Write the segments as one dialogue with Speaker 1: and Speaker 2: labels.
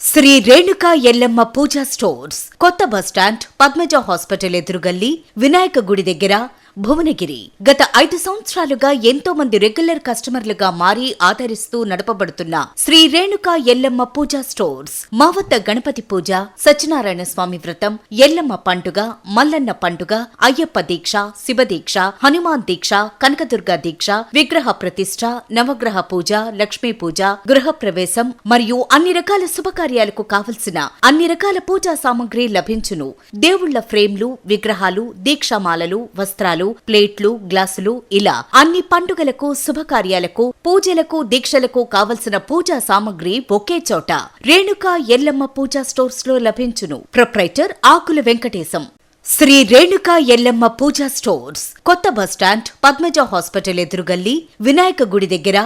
Speaker 1: శ్రీ రేణుకా ఎల్లమ్మ పూజా stores కొత్త bus stand Padmaja hospital ఎదురుగల్లి వినాయక గుడి దగ్గర భువనగిరి. గత ఐదు సంవత్సరాలుగా ఎంతో మంది రెగ్యులర్ కస్టమర్లుగా మారి ఆదరిస్తూ నడపబడుతున్న శ్రీ రేణుకా ఎల్లమ్మ పూజా స్టోర్స్ మా వద్ద గణపతి పూజ సత్యనారాయణ స్వామి వ్రతం ఎల్లమ్మ పండుగ మల్లన్న పండుగ అయ్యప్ప దీక్ష శివదీక్ష హనుమాన్ దీక్ష కనకదుర్గ దీక్ష విగ్రహ ప్రతిష్ట నవగ్రహ పూజ లక్ష్మీ పూజ గృహ ప్రవేశం మరియు అన్ని రకాల శుభకార్యాలకు కావలసిన అన్ని రకాల పూజా సామాగ్రి లభించును. దేవుళ్ళ ఫ్రేమ్లు విగ్రహాలు దీక్షామాలలు వస్త్రాలు ప్లేట్లు గ్లాసులు ఇలా అన్ని పండుగలకు శుభకార్యాలకు పూజలకు దీక్షలకు కావలసిన పూజా సామాగ్రి ఒకే చోట. రేణుకా ఎల్లమ్మ పూజా స్టోర్స్లో లభించును. ప్రొప్రైటర్ ఆకుల వెంకటేశం. శ్రీ రేణుకా ఎల్లమ్మ పూజా స్టోర్స్ కొత్త బస్టాండ్ పద్మజ హాస్పిటల్ ఎదురుగల్లి వినాయక గుడి దగ్గర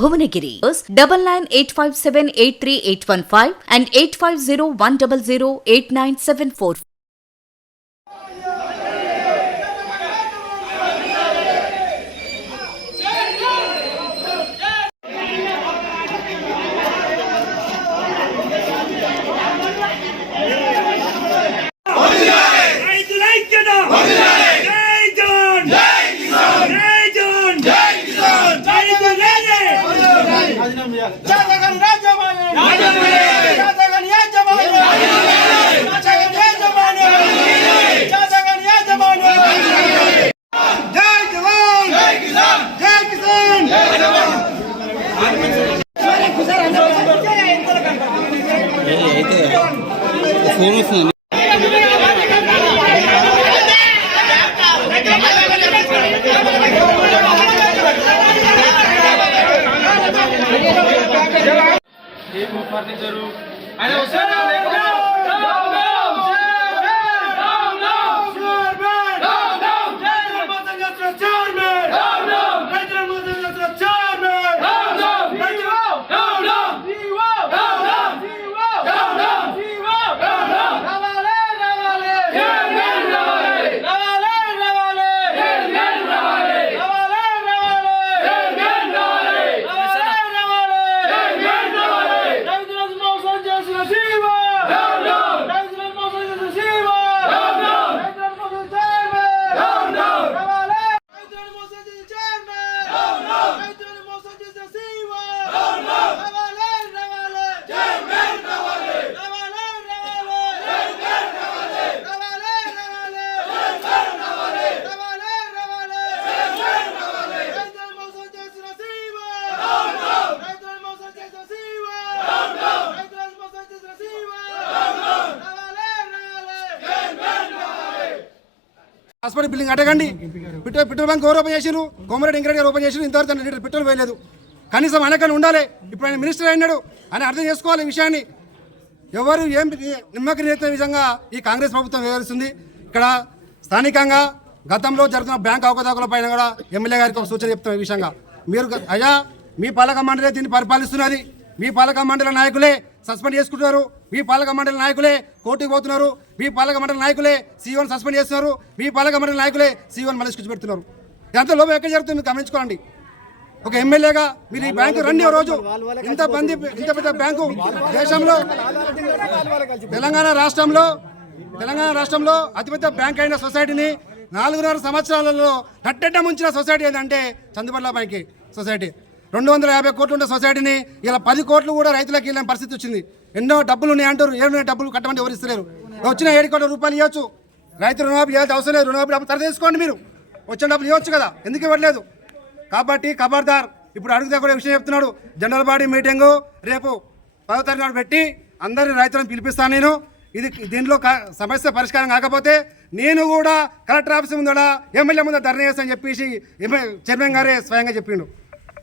Speaker 1: Bhuvanagiri. Double nine eight five seven eight three eight one five and eight five zero one double zero eight nine seven four
Speaker 2: రైతుల ఐక్యత జై జవాన్ జై జవాన్ జై జవాన్ రైతులేనే
Speaker 3: జగన్ రాజమానే జగన్ యాజమానే జగన్ యాజమానే జగన్ యాజమానే జై జవాన్. జై కిసాన్ జై కిసాన్
Speaker 4: ఫోన్ వస్తుంది.
Speaker 3: హాస్పిటల్ బిల్డింగ్ అడగండి. పెట్రోల్ పెట్రోల్ బంక్ ఎవరు ఓపెన్ చేసిరు కోమరెడ్డి ఇంకరెడ్డి గారు ఓపెన్ చేసిరు ఇంతవరకు తన లీటర్ పెట్రోల్ వేయలేదు కనీసం అనకని ఉండాలి. ఇప్పుడు ఆయన మినిస్టర్ అయినాడు. అని అర్థం చేసుకోవాలి ఈ విషయాన్ని. ఎవరు ఏం నిమ్మకి నేత విధంగా ఈ కాంగ్రెస్ ప్రభుత్వం వ్యవహరిస్తుంది. ఇక్కడ స్థానికంగా గతంలో జరుగుతున్న బ్యాంక్ అవకతవకల పైన కూడా ఎమ్మెల్యే గారికి ఒక సూచన చెప్తున్న ఈ విషయంగా. మీరు అయ్యా మీ పాలక మండలే దీన్ని పరిపాలిస్తున్నది. మీ పాలక మండలి నాయకులే సస్పెండ్ చేసుకుంటున్నారు. మీ పాలక మండలి నాయకులే కోర్టుకు పోతున్నారు. మీ పాలక మండలి నాయకులే సీఓని సస్పెండ్ చేస్తున్నారు. మీ పాలక మండలి నాయకులే సీఓని మళ్ళీ పెడుతున్నారు. దాంతో లోపం ఎక్కడ జరుగుతుంది గమనించుకోండి. ఒక ఎమ్మెల్యేగా మీరు ఈ బ్యాంకు రండి రోజు. ఇంత మంది ఇంత పెద్ద బ్యాంకు దేశంలో తెలంగాణ రాష్ట్రంలో తెలంగాణ రాష్ట్రంలో అతిపెద్ద బ్యాంక్ అయిన సొసైటీని నాలుగున్నర సంవత్సరాలలో కట్టెట్ట ముంచిన సొసైటీ ఏంటంటే చందుబర్ల బ్యాంక్ సొసైటీ. రెండు వందల యాభై కోట్లు ఉండే సొసైటీని ఇలా పది కోట్లు కూడా రైతులకు వెళ్ళిన పరిస్థితి వచ్చింది. ఎన్నో డబ్బులు ఉన్నాయి అంటారు. ఏమైనా డబ్బులు కట్టమంటే ఎవరు ఇస్తలేరు. వచ్చిన ఏడు కోట్ల రూపాయలు ఇవ్వచ్చు. రైతు రుణమాఫీ ఏది అవసరం లేదు. రుణమాఫీ డబ్బు తర మీరు. వచ్చిన డబ్బులు ఇవ్వచ్చు కదా. ఎందుకు ఇవ్వట్లేదు? కాబట్టి ఖబర్దార్ ఇప్పుడు అడుగుదా కూడా విషయం చెప్తున్నాడు. జనరల్ బాడీ మీటింగు రేపు పదో తారీఖు నాడు పెట్టి అందరి రైతులను పిలిపిస్తాను నేను. ఇది దీనిలో క- సమస్య పరిష్కారం కాకపోతే నేను కూడా కలెక్టర్ ఆఫీస్ ముందర ఎమ్మెల్యే ముందర ధర్నా చేస్తానని చెప్పేసి చైర్మన్ గారే స్వయంగా చెప్పిండు.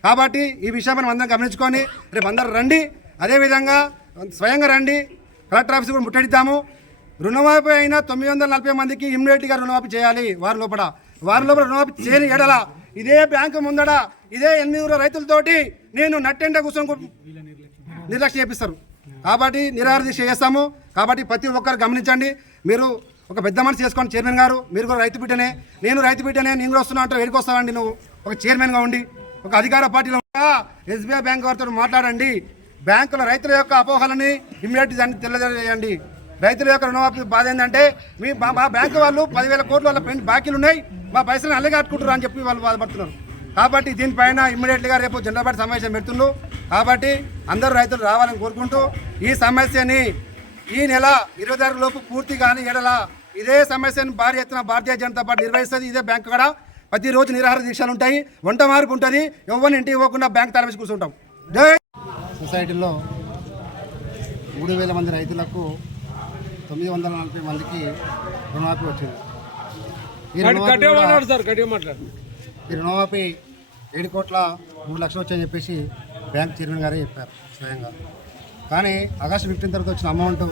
Speaker 3: కాబట్టి ఈ విషయం మనం అందరం గమనించుకొని రేపు అందరు రండి. అదేవిధంగా స్వయంగా రండి. కలెక్టర్ ఆఫీస్ కూడా ముట్టడిద్దాము. రుణమాఫీ అయిన తొమ్మిది వందల నలభై మందికి ఇమ్మీడియట్గా రుణమాఫీ చేయాలి వారి లోపల. వారి లోపల రుణమాఫీ చేయని ఎడల ఇదే బ్యాంకు ముందడ ఇదే ఎనిమిది రైతులతోటి నేను నట్టెండ కూర్చొని నిర్లక్ష్యం చేపిస్తారు. కాబట్టి నిరాహార దీక్ష చేస్తాము. కాబట్టి ప్రతి ఒక్కరు గమనించండి. మీరు ఒక పెద్ద మనిషి చేసుకోండి చైర్మన్ గారు. మీరు కూడా రైతు బిడ్డనే. నేను రైతు బిడ్డనే నేను కూడా వస్తున్నా అంటే ఎడికి వస్తావండి నువ్వు? ఒక చైర్మన్గా ఉండి ఒక అధికార పార్టీలో ఎస్బీఐ బ్యాంక్ వారితో మాట్లాడండి. బ్యాంకుల రైతుల యొక్క అపోహలని ఇమ్మీడియట్ దాన్ని తెలియజేయండి. రైతుల యొక్క రుణమాఫీ బాధ ఏంటంటే మీ మా- బ్యాంకు వాళ్ళు పదివేల కోట్ల వాళ్ళ బాకీలు ఉన్నాయి మా పైసలు అల్లగట్టుకుంటారు అని చెప్పి వాళ్ళు బాధపడుతున్నారు. కాబట్టి దీనిపైన ఇమ్మీడియట్గా రేపు జనరల్ సమావేశం పెడుతుండ్రు కాబట్టి అందరూ రైతులు రావాలని కోరుకుంటూ ఈ సమస్యని ఈ నెల ఇరవై తారీఖు లోపు పూర్తి కానీ ఎడల ఇదే సమస్యను భారీ ఎత్తున భారతీయ జనతా పార్టీ నిర్వహిస్తుంది. ఇదే బ్యాంకు కూడా ప్రతిరోజు నిరాహార దీక్షలు ఉంటాయి వంట మార్పు ఉంటుంది. ఎవరిని ఇంటికి పోకుండా బ్యాంక్ తరవేసి కూర్చుంటాం. జై సొసైటీలో మూడు వేల మంది రైతులకు తొమ్మిది వందల నలభై మందికి రుణమాఫీ వచ్చింది. ఈ రుణమాఫీ ఏడు కోట్ల మూడు లక్షలు వచ్చాయని చెప్పేసి బ్యాంక్ చైర్మన్ గారే చెప్పారు స్వయంగా. కానీ ఆగస్టు ఫిఫ్టీన్ తర్వాత వచ్చిన అమౌంట్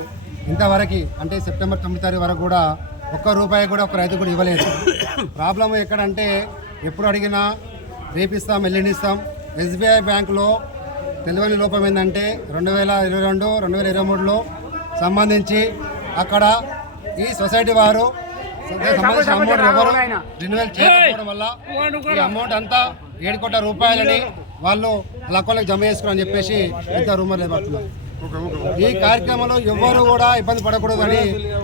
Speaker 3: ఇంతవరకు అంటే సెప్టెంబర్ తొమ్మిది తారీఖు వరకు కూడా ఒక్క రూపాయి కూడా ఒక రైతు కూడా ఇవ్వలేదు. ప్రాబ్లం ఎక్కడంటే ఎప్పుడు అడిగినా రేపిస్తాం ఎల్లుండి ఇస్తాం ఎస్బీఐ బ్యాంకులో తెలియని లోపం ఏంటంటే రెండు వేల ఇరవై రెండు రెండు వేల ఇరవై మూడులో సంబంధించి అక్కడ ఈ సొసైటీ వారు సంబంధించిన అమౌంట్ ఎవరు రెన్యువల్ చేయకపోవడం వల్ల ఈ అమౌంట్ అంతా ఏడు కోట్ల రూపాయలని వాళ్ళు అకౌంట్లకు జమ చేసుకోవాలని చెప్పేసి ఇంత రూమర్ పడుతున్నారు ఈ కార్యక్రమంలో ఎవ్వరు కూడా ఇబ్బంది పడకూడదని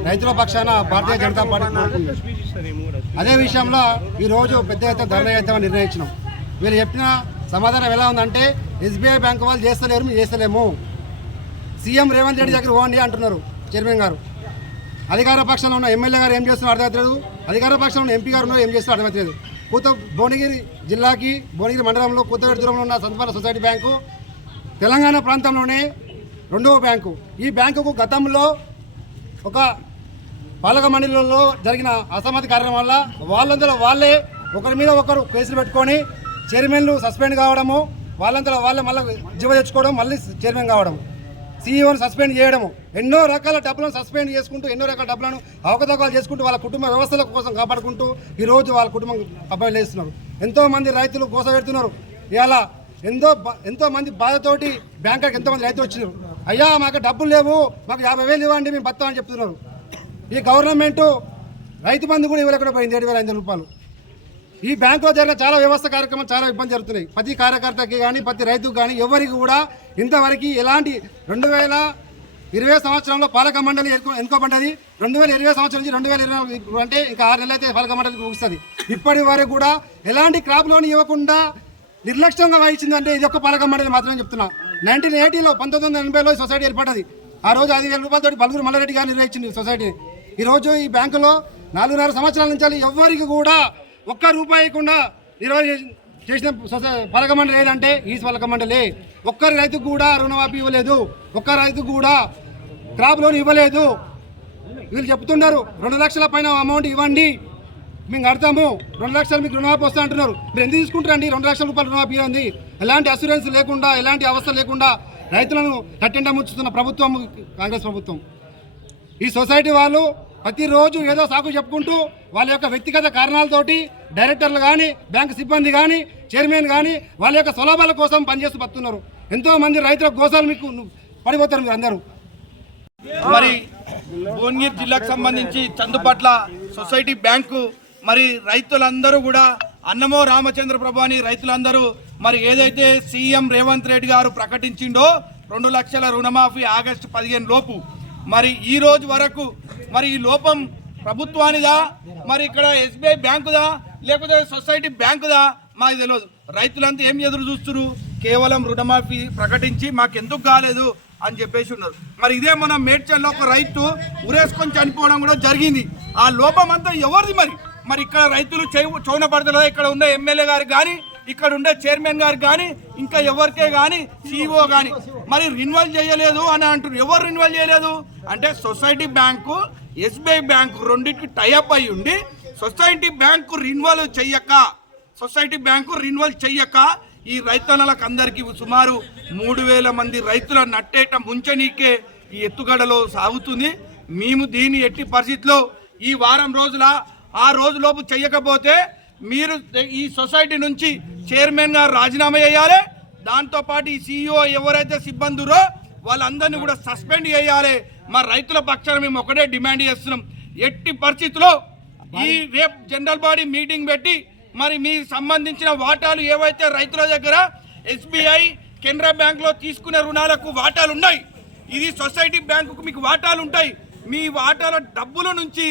Speaker 3: రైతుల పక్షాన భారతీయ జనతా పార్టీ కోరుకుంది అదే విషయంలో ఈ రోజు పెద్ద ఎత్తున ధరణ చేద్దామని నిర్ణయించినాం. వీళ్ళు చెప్పిన సమాధానం ఎలా ఉందంటే ఎస్బీఐ బ్యాంక్ వాళ్ళు చేస్తలేరు మేము చేస్తలేము. సీఎం రేవంత్ రెడ్డి దగ్గర పోండి అంటున్నారు చైర్మన్ గారు. అధికార పక్షంలో ఉన్న ఎమ్మెల్యే గారు ఏం చేస్తున్నారు అర్థమవుతలేదు అధికార పక్షంలో ఉన్న ఎంపీ గారు ఉన్నారు ఏం చేస్తున్నారు అర్థమవుతలేదు కూత భువనగిరి జిల్లాకి భువనగిరి మండలంలో కొత్తగడి దూరంలో ఉన్న సంతపాల సొసైటీ బ్యాంకు తెలంగాణ ప్రాంతంలోనే రెండవ బ్యాంకు. ఈ బ్యాంకుకు గతంలో ఒక పాలక మండలిలో జరిగిన అసమ్మతి కార్యక్రమం వల్ల వాళ్ళందరూ వాళ్ళే ఒకరి మీద ఒకరు కేసులు పెట్టుకొని చైర్మన్లు సస్పెండ్ కావడము వాళ్ళంతా వాళ్ళే మళ్ళీ జీవ తెచ్చుకోవడం మళ్ళీ చైర్మన్ కావడం సీఈఓని సస్పెండ్ చేయడము. ఎన్నో రకాల డబ్బులను సస్పెండ్ చేసుకుంటూ ఎన్నో రకాల డబ్బులను అవకతవకాలు చేసుకుంటూ వాళ్ళ కుటుంబ వ్యవస్థల కోసం కాపాడుకుంటూ ఈరోజు వాళ్ళ కుటుంబం అబ్బాయిలు వేస్తున్నారు ఎంతోమంది రైతులు గోస పెడుతున్నారు. ఇవాళ ఎంతో బా- బాధతోటి బ్యాంకుకి ఎంతోమంది రైతులు వచ్చినారు. అయ్యా మాకు డబ్బులు లేవు మాకు యాభై వేలు ఇవ్వండి మేము బతామని చెప్తున్నారు. ఈ గవర్నమెంట్ రైతు మంది కూడా ఇవ్వలేకుండా పోయింది ఏడు వేల ఐదు రూపాయలు. ఈ బ్యాంకులో జరిగిన చాలా వ్యవస్థ కార్యక్రమం చాలా ఇబ్బంది జరుగుతున్నాయి. ప్రతి కార్యకర్తకి కానీ ప్రతి రైతుకు కానీ ఎవరికి కూడా ఇంతవరకు ఎలాంటి రెండు వేల ఇరవై సంవత్సరంలో పాలక మండలి ఎన్నుకోబడ్డది. రెండు వేల ఇరవై సంవత్సరం నుంచి రెండు వేల ఇరవై అంటే ఇంకా ఆరు నెలలు అయితే పాలక మండలికి ముగుస్తుంది. ఇప్పటి వరకు కూడా ఎలాంటి క్రాప్ లోన్ ఇవ్వకుండా నిర్లక్ష్యంగా వహించిందంటే ఇది ఒక పాలక మండలి మాత్రమే చెప్తున్నా. నైన్టీన్ ఎయిటీలో పంతొమ్మిది వందల ఎనభైలో సొసైటీ ఏర్పడ్డది. ఆ రోజు ఐదు వేల రూపాయలతో బలుగురు మల్లారెడ్డి గారు నిర్వహించింది సొసైటీ సొసైటీని ఈ రోజు ఈ బ్యాంకులో నాలుగున్నర సంవత్సరాల నుంచి ఎవరికి కూడా ఒక్క రూపాయి కూడా నిర్వహణ చేసిన సొసై పలక లేదంటే ఏదంటే ఈ పలక మండలి ఒక్కరి రైతుకు కూడా రుణమాఫీ ఇవ్వలేదు. ఒక్క రైతుకు కూడా క్రాప్ లోన్ ఇవ్వలేదు. వీళ్ళు చెప్తున్నారు రెండు లక్షల పైన అమౌంట్ ఇవ్వండి. మేము కడతాము రెండు లక్షలు మీకు రుణమాఫీ వస్తా అంటున్నారు. మీరు ఎందుకు తీసుకుంటారండి రెండు లక్షల రూపాయలు రుణమాఫీ ఉంది ఎలాంటి అసూరెన్స్ లేకుండా ఎలాంటి అవస్థ లేకుండా రైతులను కట్టెండ ముచ్చుతున్న ప్రభుత్వం కాంగ్రెస్ ప్రభుత్వం. ఈ సొసైటీ వాళ్ళు ప్రతిరోజు ఏదో సాకు చెప్పుకుంటూ వాళ్ళ యొక్క వ్యక్తిగత కారణాలతోటి డైరెక్టర్లు కానీ బ్యాంకు సిబ్బంది కానీ చైర్మన్ కానీ వాళ్ళ యొక్క సులభాల కోసం పనిచేస్తూ బతున్నారు ఎంతో మంది రైతుల గోసాలు మీకు పడిపోతారు మీరు అందరూ.
Speaker 5: మరి భువనగిరి జిల్లాకు సంబంధించి చందుపట్ల సొసైటీ బ్యాంకు మరి రైతులందరూ కూడా అన్నమో రామచంద్ర ప్రభు అని రైతులందరూ మరి ఏదైతే సీఎం రేవంత్ రెడ్డి గారు ప్రకటించిండో రెండు లక్షల రుణమాఫీ ఆగస్టు పదిహేను లోపు. మరి ఈ రోజు వరకు మరి ఈ లోపం ప్రభుత్వానిదా? మరి ఇక్కడ ఎస్బీఐ బ్యాంకుదా? లేకపోతే సొసైటీ బ్యాంకుదా? మాకు తెలియదు రైతులంతా ఏం ఎదురు చూస్తున్నారు? కేవలం రుణమాఫీ ప్రకటించి మాకు ఎందుకు కాలేదు అని చెప్పేసి ఉన్నారు. మరి ఇదే మన మేడ్చల్లో ఒక రైతు ఉరేసుకొని చనిపోవడం కూడా జరిగింది. ఆ లోపం అంతా ఎవరిది మరి? మరి ఇక్కడ రైతులు చౌన పడతలేదా? ఇక్కడ ఉన్న ఎమ్మెల్యే గారు కానీ ఇక్కడ ఉండే చైర్మన్ గారు కానీ ఇంకా ఎవరికే కానీ సిఇఓ కానీ మరి రిన్వాల్వ్ చేయలేదు అని అంటున్నారు. ఎవరు రిన్వాల్వ్ చేయలేదు? అంటే సొసైటీ బ్యాంకు ఎస్బీఐ బ్యాంకు రెండింటికి టైఅప్ అయి ఉండి సొసైటీ బ్యాంకు రిన్యువల్ చెయ్యక సొసైటీ బ్యాంకు రిన్యువల్ చెయ్యక ఈ రైతన్నలకు అందరికీ సుమారు మూడు వేల మంది రైతుల నట్టేట ముంచనీకే ఈ ఎత్తుగడలో సాగుతుంది. మేము దీని ఎట్టి పరిస్థితిలో ఈ వారం రోజుల ఆ రోజులోపు చెయ్యకపోతే మీరు ఈ సొసైటీ నుంచి చైర్మన్గా రాజీనామా చేయాలి. దాంతోపాటు ఈ సీఈఓ ఎవరైతే సిబ్బందిరో వాళ్ళందరినీ కూడా సస్పెండ్ చేయాలి. మా రైతుల పక్షాన మేము ఒకటే డిమాండ్ చేస్తున్నాం. ఎట్టి పరిస్థితిలో ఈ రేపు జనరల్ బాడీ మీటింగ్ పెట్టి మరి మీ సంబంధించిన వాటాలు ఏవైతే రైతుల దగ్గర ఎస్బీఐ కెనరా బ్యాంక్లో తీసుకునే రుణాలకు వాటాలు ఉన్నాయి ఇది సొసైటీ బ్యాంకుకు మీకు వాటాలు ఉంటాయి మీ వాటాల డబ్బుల నుంచి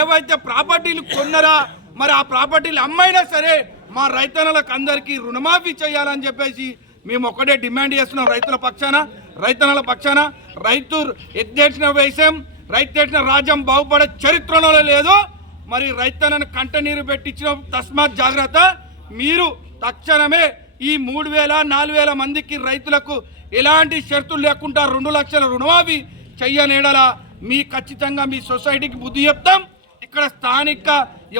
Speaker 5: ఏవైతే ప్రాపర్టీలు కొన్నరా మరి ఆ ప్రాపర్టీలు అమ్మైనా సరే మా రైతన్నలకు అందరికీ రుణమాఫీ చేయాలని చెప్పేసి మేము ఒకటే డిమాండ్ చేస్తున్నాం రైతుల పక్షాన. రైతన్నల పక్షాన రైతు ఎత్తేసిన వేషం రైతు ఎత్తిన రాజ్యం బాగుపడే చరిత్రలో లేదు. మరి రైతన్నను కంట నీరు పెట్టించిన తస్మాత్ జాగ్రత్త. మీరు తక్షణమే ఈ మూడు వేల నాలుగు వేల మందికి రైతులకు ఎలాంటి షరతులు లేకుండా రెండు లక్షల రుణమాఫీ చెయ్యనేడలా మీ ఖచ్చితంగా మీ సొసైటీకి బుద్ధి చెప్తాం. ఇక్కడ స్థానిక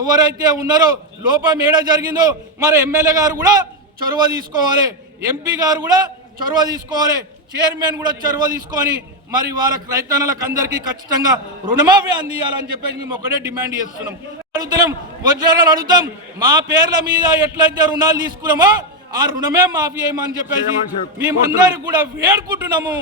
Speaker 5: ఎవరైతే ఉన్నారో లోపం ఏడ జరిగిందో మరి ఎమ్మెల్యే గారు కూడా చొరవ తీసుకోవాలి. ఎంపీ గారు కూడా చొరవ తీసుకోవాలి. చైర్మన్ కూడా చొరవ తీసుకొని మరి వాళ్ళకి రైతన్నలకు అందరికీ ఖచ్చితంగా రుణమాఫీ అందియాలని చెప్పేసి మేము ఒకటే డిమాండ్ చేస్తున్నాం. అడుగుతున్నాం వజ్రాలు అడుగుతాం మా పేర్ల మీద ఎట్లయితే రుణాలు తీసుకున్నామో ఆ రుణమే మాఫీ చేయమని చెప్పేసి మేమందరూ కూడా వేడుకుంటున్నాము.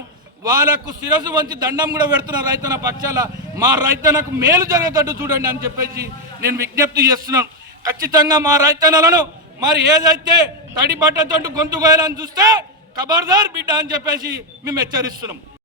Speaker 5: వాళ్ళకు శిరసు వంచి దండం కూడా పెడుతున్న రైతన్న పక్షాల. మా రైతన్నకు మేలు జరిగేటట్టు చూడండి అని చెప్పేసి నేను విజ్ఞప్తి చేస్తున్నాను. ఖచ్చితంగా మా రైతన్నలను మరి ఏదైతే తడి బట్టతోటి గొంతు కోయాలని చూస్తే ఖబర్దార్ బిడ్డ అని చెప్పేసి మేము హెచ్చరిస్తున్నాం.